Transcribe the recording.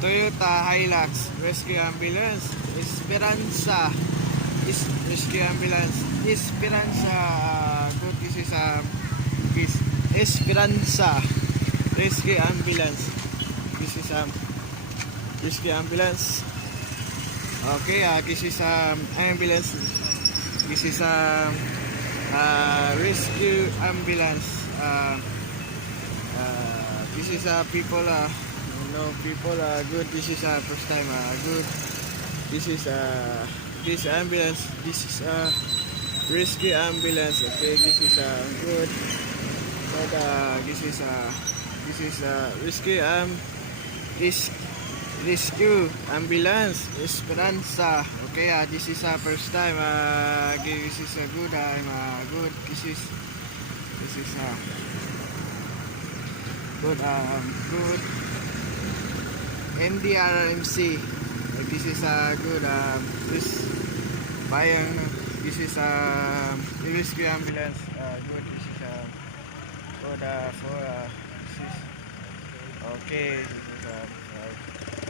Toyota Hilux Rescue Ambulance, Esperanza Rescue Ambulance, Esperanza. Good, this is Esperanza Rescue Ambulance. This is Rescue Ambulance. Okay, this is ambulance. This is rescue ambulance. This is people. People good. This is first time. Good. This is this ambulance. This is rescue ambulance. Okay, this is good. But this is rescue rescue ambulance Esperanza. Okay, this is first time. This is good. Good. This is good. Good. NDRMC. This is good. This bayang. This is rescue ambulance. Good. This is good for this is okay. This is